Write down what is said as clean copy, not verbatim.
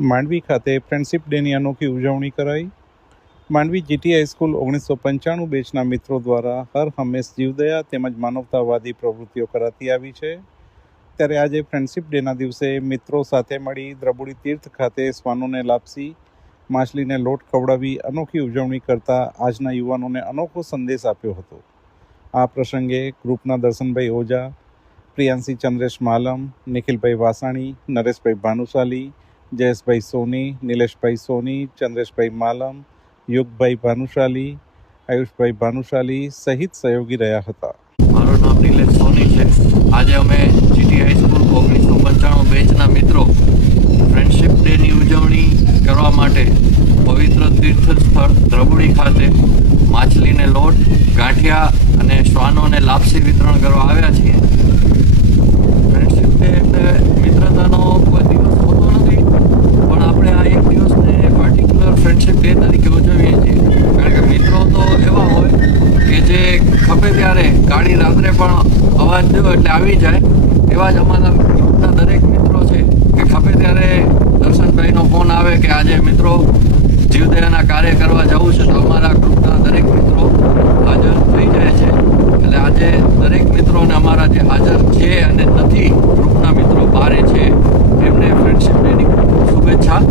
માંડવી ખાતે ફ્રેન્ડશિપ ડેની અનોખી ઉજવણી કરાઈ। માંડવી જીટી હાઈસ્કૂલ 1995 બેચના મિત્રો દ્વારા હર હંમેશ જીવદયા તેમજ માનવતાવાદી પ્રવૃત્તિઓ કરાતી આવી છે। ત્યારે આજે ફ્રેન્ડશિપ ડેના દિવસે મિત્રો સાથે મળી દ્રબુડી તીર્થ ખાતે શ્વાનોને લાપસી માછલીને લોટ ખવડાવી અનોખી ઉજવણી કરતા આજના યુવાનોને અનોખો સંદેશ આપ્યો હતો। આ પ્રસંગે ગ્રુપના દર્શનભાઈ ઓઝા, પ્રિયાંશી ચંદ્રેશ માલમ, નિખિલભાઈ વાસાણી, નરેશભાઈ ભાનુશાલી, જયેશભાઈ સોની, નિલેશભાઈ સોની, ચંદ્રેશભાઈ માલમ, યુગભાઈ ભાનુશાલી, આયુષભાઈ ભાનુશાલી સહિત સહયોગી રહ્યા હતા। મારું નામ નિલેશ સોની છે। આજે અમે જીટી હાઈસ્કૂલ 1995 બેચના મિત્રો ફ્રેન્ડશિપ ડેની ઉજવણી કરવા માટે પવિત્ર તીર્થ સ્થળ દ્રબુડી ખાતે માછલીને લોટ, ગાંઠિયા અને શ્વાનોને લાપસી વિતરણ કરવા આવ્યા છીએ। ફ્રેન્ડશિપ ડે એટલે મિત્રતાનો કોઈ દિવસ હોતો નથી, પણ આપણે આ એક દિવસને પર્ટિક્યુલર ફ્રેન્ડશિપ ડે તરીકે ઉજવીએ છીએ। કારણ કે મિત્રો તો એવા હોય કે જે ખપે ત્યારે ગાડી રાત્રે પણ અવાજ થયો એટલે આવી જાય। એવા જ અમારા ગ્રુપના દરેક મિત્રો છે કે ખપે ત્યારે દર્શનભાઈનો ફોન આવે કે આજે મિત્રો જીવદયાના કાર્ય કરવા જવું છે, તો અમારા ગ્રુપના દરેક મિત્રો હાજર થઈ જાય છે। એટલે આજે દરેક મિત્રોને અમારા જે હાજર છે અને નથી ગ્રુપના મિત્રો બારે છે એમને ફ્રેન્ડશિપ ડેની શુભેચ્છા।